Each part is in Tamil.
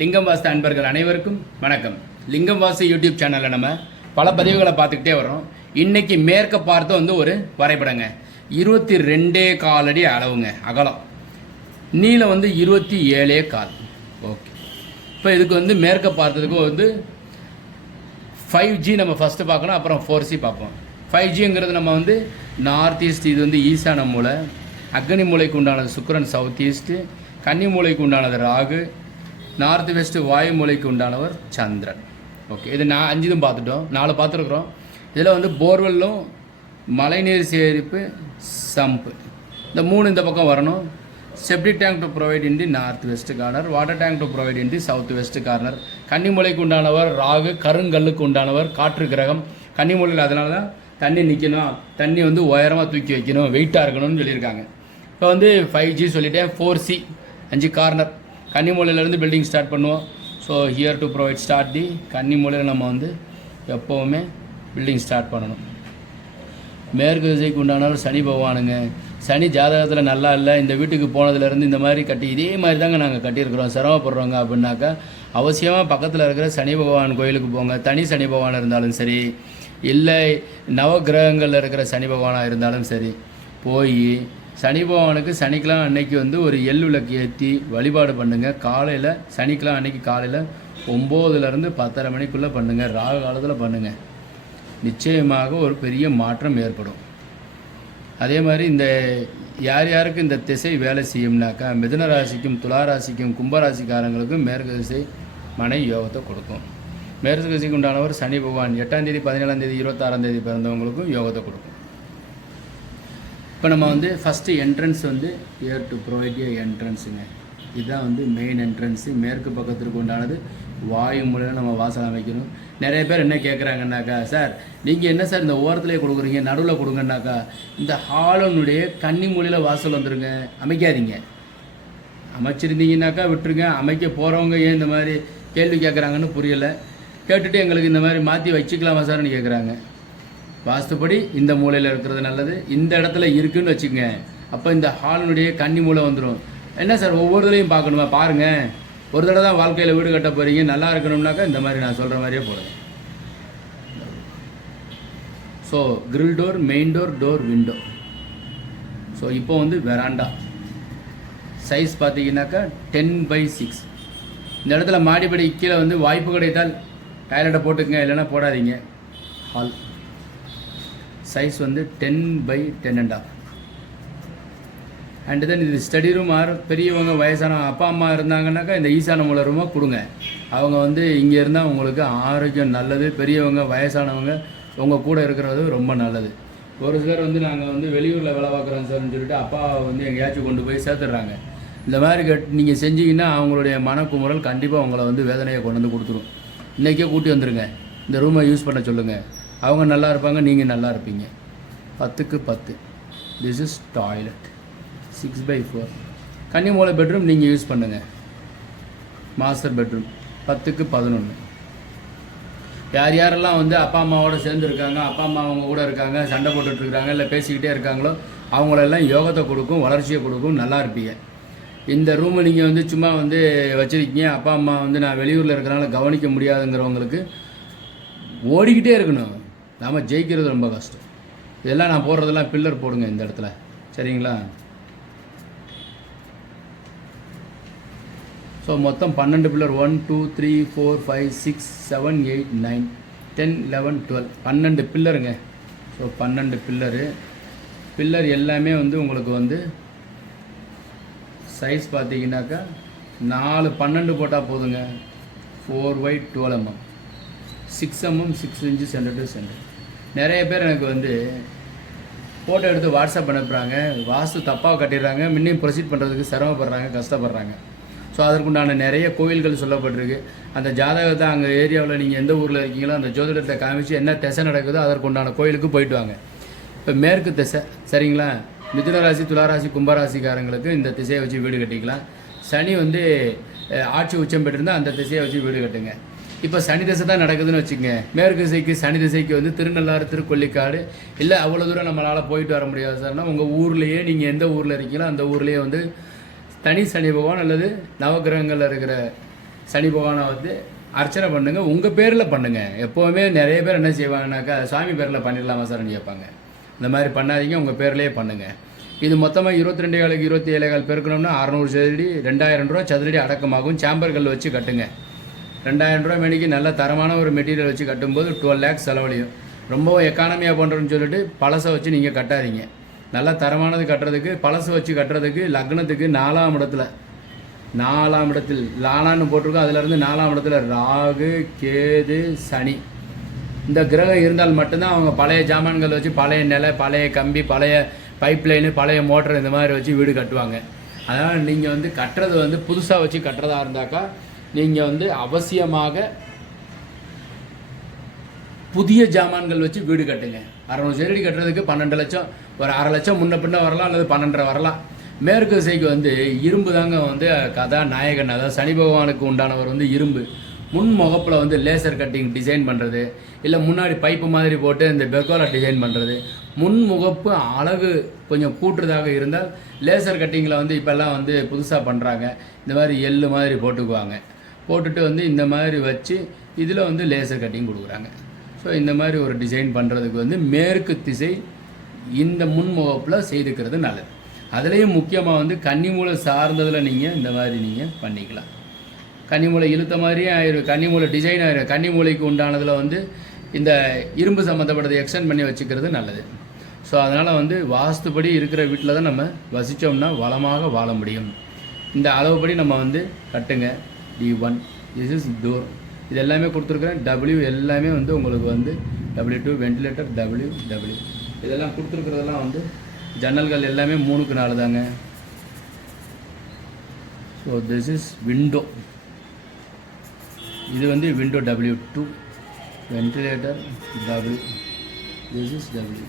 லிங்கம் வாஸ்து அன்பர்கள் அனைவருக்கும் வணக்கம். லிங்கம் வாஸ்து யூடியூப் சேனலில் நம்ம பல பதிவுகளை பார்த்துக்கிட்டே வரோம். இன்றைக்கி மேற்க பார்த்து வந்து ஒரு வரைபடங்க. 22.4 அடி அளவுங்க அகலம், நீளம் வந்து 27.4. ஓகே, இப்போ இதுக்கு வந்து மேற்க பார்த்ததுக்கு வந்து 5G நம்ம ஃபஸ்ட்டு பார்க்கணும், அப்புறம் 4C பார்ப்போம். 5Gங்கிறது நம்ம வந்து நார்த் ஈஸ்ட், இது வந்து ஈசான மூலை, அக்னி மூலைக்கு உண்டானது சுக்கிரன் சவுத் ஈஸ்ட்டு, கன்னி மூலைக்கு உண்டானது ராகு, நார்த் வெஸ்ட்டு வாயு மூலைக்கு உண்டானவர் சந்திரன். ஓகே, இது 5 இதுவும் பார்த்துட்டோம், 4 பார்த்துருக்குறோம். இதில் வந்து போர்வெல்லும் மழைநீர் சேகரிப்பு சம்பு இந்த 3 இந்த பக்கம் வரணும். Septic tank to provide in the north west corner, water tank to provide in the south west corner. கன்னிமூலைக்கு உண்டானவர் ராகு, கருங்கல்லுக்கு உண்டானவர் காற்று கிரகம். கன்னிமூலையில் அதனால தான் தண்ணி நிற்கணும், தண்ணி வந்து உயரமாக தூக்கி வைக்கணும், வெயிட்டாக இருக்கணும்னு சொல்லியிருக்காங்க. இப்போ வந்து 5G சொல்லிட்டேன். 4C 5 corner. கன்னிமூலையிலேருந்து பில்டிங் ஸ்டார்ட் பண்ணுவோம். So here to provide start the கன்னிமூலையில் நம்ம வந்து எப்போவுமே பில்டிங் ஸ்டார்ட் பண்ணணும். மேற்கு திசைக்கு உண்டானவர் சனி பகவானுங்க. சனி ஜாதகத்தில் நல்லா இல்லை, இந்த வீட்டுக்கு போனதுலேருந்து இந்த மாதிரி கட்டி இதே மாதிரி தாங்க நாங்கள் கட்டியிருக்கிறோம், சிரமப்படுறோங்க அப்படின்னாக்கா அவசியமாக பக்கத்தில் இருக்கிற சனி பகவான் கோயிலுக்கு போங்க. தனி சனி பகவான் இருந்தாலும் சரி, இல்லை நவகிரகங்களில் இருக்கிற சனி பகவானாக இருந்தாலும் சரி, போய் சனி பகவானுக்கு சனிக்கிழமை அன்னைக்கு வந்து ஒரு எள் விளக்கு ஏற்றி வழிபாடு பண்ணுங்கள். காலையில் சனிக்கிழமை அன்னைக்கு காலையில் 9லேருந்து 10:30 மணிக்குள்ளே பண்ணுங்கள், ராகு காலத்தில் பண்ணுங்கள். நிச்சயமாக ஒரு பெரிய மாற்றம் ஏற்படும். அதே மாதிரி இந்த யாருக்கு இந்த திசை வேலை செய்யும்னாக்கா மிதுன ராசிக்கும் துலா ராசிக்கும் கும்பராசிக்காரங்களுக்கும் மேற்கு திசை மனை யோகத்தை கொடுக்கும். மேற்கு திசைக்கு உண்டானவர் சனி பகவான் 8ஆம் தேதி 17ஆம் தேதி 26ஆம் தேதி பிறந்தவங்களுக்கும் யோகத்தை கொடுக்கும். இப்போ நம்ம வந்து ஃபஸ்ட்டு என்ட்ரன்ஸ் வந்து ஏர் டு ப்ரொவைட் என்ட்ரன்ஸுங்க. இதுதான் வந்து மெயின் என்ட்ரன்ஸு. மேற்கு பக்கத்திற்கு உண்டானது வாயு மூலையில் நம்ம வாசல் அமைக்கணும். நிறைய பேர் என்ன கேட்குறாங்கன்னாக்கா, சார் நீங்கள் என்ன சார் இந்த ஓரத்துலேயே கொடுக்குறீங்க, நடுவில் கொடுங்கன்னாக்கா, இந்த ஹாலனுடைய கன்னி மூலையில் வாசல் வந்துடுங்க, அமைக்காதீங்க. அமைச்சிருந்தீங்கன்னாக்கா விட்டுருங்க. அமைக்க போகிறவங்க ஏன் இந்த மாதிரி கேள்வி கேட்குறாங்கன்னு புரியலை. கேட்டுட்டு எங்களுக்கு இந்த மாதிரி மாற்றி வச்சுக்கலாமா சார்னு கேட்குறாங்க. வாஸ்துப்படி இந்த மூலையில் இருக்கிறது நல்லது. இந்த இடத்துல இருக்குதுன்னு வச்சுக்கோங்க, அப்போ இந்த ஹாலினுடைய கன்னி மூலை வந்துடும். என்ன சார் ஒவ்வொரு தடவையும் பார்க்கணுமா? பாருங்கள், ஒரு தடவை தான் வாழ்க்கையில் வீடு கட்ட போகிறீங்க, நல்லா இருக்கணும்னாக்கா இந்த மாதிரி நான் சொல்கிற மாதிரியே போடுங்க. So grill door, main door, door, window. So இப்போ வந்து வெராண்டா சைஸ் பார்த்தீங்கன்னாக்கா 10/6. இந்த இடத்துல மாடிப்படி கீழே வந்து வாய்ப்பு கிடைத்தால் டாய்லெட்டை போட்டுக்கங்க, இல்லைன்னா போடாதீங்க. ஹால் சைஸ் வந்து 10/10.5. அண்ட் தென் இது ஸ்டடி ரூம். பெரியவங்க வயசான அப்பா அம்மா இருந்தாங்கன்னாக்கா இந்த ஈசான மூலை ரூமாக கொடுங்க. அவங்க வந்து இங்கே இருந்தால் உங்களுக்கு ஆரோக்கியம் நல்லது. பெரியவங்க வயசானவங்க உங்கள் கூட இருக்கிறது ரொம்ப நல்லது. ஒரு சிலர் வந்து நாங்கள் வந்து வெளியூரில் வேலை பார்க்குறோம் சார்னு சொல்லிட்டு அப்பாவை வந்து எங்கேயாச்சும் கொண்டு போய் சேர்த்துடுறாங்க. இந்த மாதிரி நீங்கள் செஞ்சீங்கன்னா அவங்களுடைய மனக்குமுறல் கண்டிப்பாக உங்களை வந்து வேதனையை கொண்டு வந்து கொடுத்துரும். இன்றைக்கே கூட்டி வந்துடுங்க, இந்த ரூமை யூஸ் பண்ண சொல்லுங்கள். அவங்க நல்லா இருப்பாங்க, நீங்கள் நல்லா இருப்பீங்க. 10x10. This is toilet. 6/4. கன்னி மூலை பெட்ரூம் நீங்கள் யூஸ் பண்ணுங்கள். Master bedroom 10x11. யாரெல்லாம் வந்து அப்பா அம்மாவோட சேர்ந்து இருக்காங்க, அப்பா அம்மா அவங்க கூட இருக்காங்க, சண்டை போட்டுட்ருக்காங்க, இல்லை பேசிக்கிட்டே இருக்காங்களோ அவங்களெல்லாம் யோகத்தை கொடுக்கும், வளர்ச்சியை கொடுக்கும், நல்லா இருப்பீங்க. இந்த ரூமை நீங்கள் வந்து சும்மா வந்து வச்சுருக்கீங்க, அப்பா அம்மா வந்து நான் வெளியூரில் இருக்கிறனால கவனிக்க முடியாதுங்கிறவங்களுக்கு ஓடிக்கிட்டே இருக்கணும். நாம் ஜெயிக்கிறது ரொம்ப கஷ்டம். இதெல்லாம் நான் போடுறதெல்லாம் பில்லர் போடுங்க இந்த இடத்துல, சரிங்களா? ஸோ மொத்தம் 12 பில்லர். 1 2 3 4 5 6 7 8 9 10 11 12 12 பில்லருங்க. So 12 pillar. பில்லர் எல்லாமே வந்து உங்களுக்கு வந்து சைஸ் பார்த்தீங்கன்னாக்கா 4 12 போட்டால் போதுங்க. 4/12 mm, 6 mm, 6 inches centre to centre. நிறைய பேர் எனக்கு வந்து ஃபோட்டோ எடுத்து வாட்ஸ்அப் அனுப்புகிறாங்க, வாஸ்து தப்பாக கட்டிடுறாங்க, முன்னையும் ப்ரொசீட் பண்ணுறதுக்கு சிரமப்படுறாங்க, கஷ்டப்படுறாங்க. ஸோ அதற்குண்டான நிறைய கோயில்கள் சொல்லப்பட்டிருக்கு. அந்த ஜாதகத்தை அங்கே ஏரியாவில் நீங்கள் எந்த ஊரில் இருக்கீங்களோ அந்த ஜோதிடத்தை காமிச்சு என்ன திசை நடக்குதோ அதற்குண்டான கோயிலுக்கு போயிட்டு வாங்க. இப்போ மேற்கு திசை, சரிங்களா? மிதுன ராசி, துளாராசி, கும்பராசிக்காரங்களுக்கு இந்த திசையை வச்சு வீடு கட்டிக்கலாம். சனி வந்து ஆட்சி உச்சம் பெற்றிருந்தால் அந்த திசையை வச்சு வீடு கட்டுங்க. இப்போ சனி திசை தான் நடக்குதுன்னு வச்சுக்கோங்க. மேற்கு திசைக்கு சனி திசைக்கு வந்து திருநள்ளாறு, திருக்கொள்ளிக்காடு, இல்லை அவ்வளோ தூரம் நம்மளால் போயிட்டு வர முடியாது சார்னா உங்கள் ஊர்லேயே நீங்கள் எந்த ஊரில் இருக்கீங்களோ அந்த ஊர்லேயே வந்து தனி சனி பகவான் அல்லது நவகிரகங்களில் இருக்கிற சனி பகவானை வந்து அர்ச்சனை பண்ணுங்கள். உங்கள் பேரில் பண்ணுங்கள். எப்போவுமே நிறைய பேர் என்ன செய்வாங்கனாக்கா சுவாமி பேரில் பண்ணிடலாமா சார்னு கேட்பாங்க. இந்த மாதிரி பண்ணாதீங்க, உங்கள் பேர்லேயே பண்ணுங்கள். இது மொத்தமாக 22,27 பெருக்கணும்னா 600 சதுரடி 2000 ரூபா சதுரடி அடக்கமாகும். சாம்பர்கள் வச்சு கட்டுங்க. 2000 ரூபா மேனிக்கு நல்ல தரமான ஒரு மெட்டீரியல் வச்சு கட்டும்போது 12 lakhs செலவழியும். ரொம்ப எக்கானமியாக பண்ணுறோன்னு சொல்லிட்டு பழசை வச்சு நீங்கள் கட்டாதீங்க. நல்லா தரமானது கட்டுறதுக்கு பழசை வச்சு கட்டுறதுக்கு லக்னத்துக்கு 4ஆம் இடத்தில் லானான்னு போட்டிருக்கோம். அதிலேருந்து 4ஆம் இடத்துல ராகு கேது சனி இந்த கிரகம் இருந்தால் மட்டும்தான் அவங்க பழைய ஜாமான்கள் வச்சு பழைய நிலை பழைய கம்பி பழைய பைப் லைனு பழைய மோட்டர் இந்த மாதிரி வச்சு வீடு கட்டுவாங்க. அதனால் நீங்கள் வந்து கட்டுறது வந்து புதுசாக வச்சு கட்டுறதா இருந்தாக்கா நீங்கள் வந்து அவசியமாக புதிய ஜாமான்கள் வச்சு வீடு கட்டுங்க. 600 சதுரடி கட்டுறதுக்கு 12 லட்சம், ஒரு 1/2 லட்சம் முன்ன பின்ன வரலாம், அல்லது 12.5 வரலாம். மேற்கு திசைக்கு வந்து இரும்பு தாங்க வந்து கதாநாயகன். அதாவது சனி பகவானுக்கு உண்டானவர் வந்து இரும்பு. முன் முகப்பில் வந்து லேசர் கட்டிங் டிசைன் பண்ணுறது, இல்லை முன்னாடி பைப்பு மாதிரி போட்டு இந்த பெர்கோலா டிசைன் பண்ணுறது. முன் முகப்பு அழகு கொஞ்சம் கூட்டுறதாக இருந்தால் லேசர் கட்டிங்கில் வந்து இப்போல்லாம் வந்து புதுசாக பண்ணுறாங்க. இந்த மாதிரி எள்ளு மாதிரி போட்டுக்குவாங்க. போட்டுட்டு வந்து இந்த மாதிரி வச்சு இதில் வந்து லேசர் கட்டிங் கொடுக்குறாங்க. ஸோ இந்த மாதிரி ஒரு டிசைன் பண்ணுறதுக்கு வந்து மேற்கு திசை இந்த முன்முகப்பில் செய்துக்கிறது நல்லது. அதுலேயும் முக்கியமாக வந்து கன்னிமூலை சார்ந்ததில் நீங்கள் இந்த மாதிரி நீங்கள் பண்ணிக்கலாம். கன்னிமூலை இழுத்த மாதிரியே ஆயிரும், கன்னிமூலை டிசைன் ஆயிரும். கன்னிமூலைக்கு உண்டானதில் வந்து இந்த இரும்பு சம்மந்தப்பட்டதை எக்ஸ்டெண்ட் பண்ணி வச்சுக்கிறது நல்லது. ஸோ அதனால் வந்து வாஸ்துப்படி இருக்கிற வீட்டில் தான் நம்ம வசித்தோம்னா வளமாக வாழ முடியும். இந்த அளவுப்படி நம்ம வந்து கட்டுங்க. D1 this is door. இது எல்லாமே கொடுத்துருக்குறேன். W எல்லாமே வந்து உங்களுக்கு வந்து W2 வென்டிலேட்டர் W இதெல்லாம் கொடுத்துருக்குறதெல்லாம் வந்து ஜன்னல்கள் எல்லாமே 3க்கு 4 தாங்க. So this is window. இது வந்து window W2 ventilator W. This is W.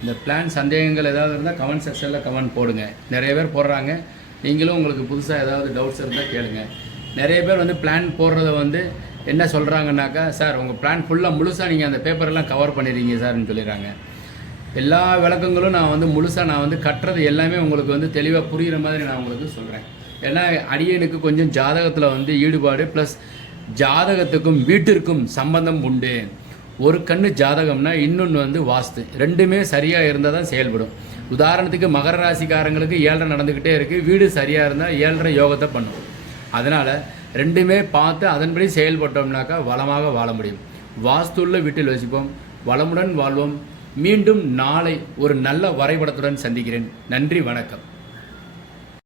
இந்த பிளான் சந்தேகங்கள் ஏதாவது இருந்தால் கமெண்ட் செக்ஷனில் கமெண்ட் போடுங்க. நிறைய பேர் போடுறாங்க. நீங்களும் உங்களுக்கு புதுசாக ஏதாவது டவுட்ஸ் இருந்தால் கேளுங்க. நிறைய பேர் வந்து பிளான் போடுறத வந்து என்ன சொல்கிறாங்கன்னாக்கா, சார் உங்கள் பிளான் ஃபுல்லாக முழுசாக நீங்கள் அந்த பேப்பரெல்லாம் கவர் பண்ணிடுறீங்க சார்ன்னு சொல்லிடுறாங்க. எல்லா விளக்கங்களும் நான் வந்து முழுசாக நான் வந்து கட்டுறது எல்லாமே உங்களுக்கு வந்து தெளிவாக புரிகிற மாதிரி நான் உங்களுக்கு சொல்கிறேன். ஏன்னா அடியனுக்கு கொஞ்சம் ஜாதகத்தில் வந்து ஈடுபாடு ப்ளஸ் ஜாதகத்துக்கும் வீட்டிற்கும் சம்பந்தம் உண்டு. ஒரு கண்ணு ஜாதகம்னா இன்னொன்று வந்து வாஸ்து, ரெண்டுமே சரியாக இருந்தால் தான் செயல்படும். உதாரணத்துக்கு மகர ராசிக்காரங்களுக்கு 7.5 நடந்துக்கிட்டே இருக்குது. வீடு சரியாக இருந்தால் 7.5 யோகத்தை பண்ணும். அதனால் ரெண்டுமே பார்த்து அதன்படி செயல்பட்டோம்னாக்கா வளமாக வாழ முடியும். வாஸ்துள்ள வீட்டில் வசிப்போம், வளமுடன் வாழ்வோம். மீண்டும் நாளை ஒரு நல்ல வரைபடத்துடன் சந்திக்கிறேன். நன்றி, வணக்கம்.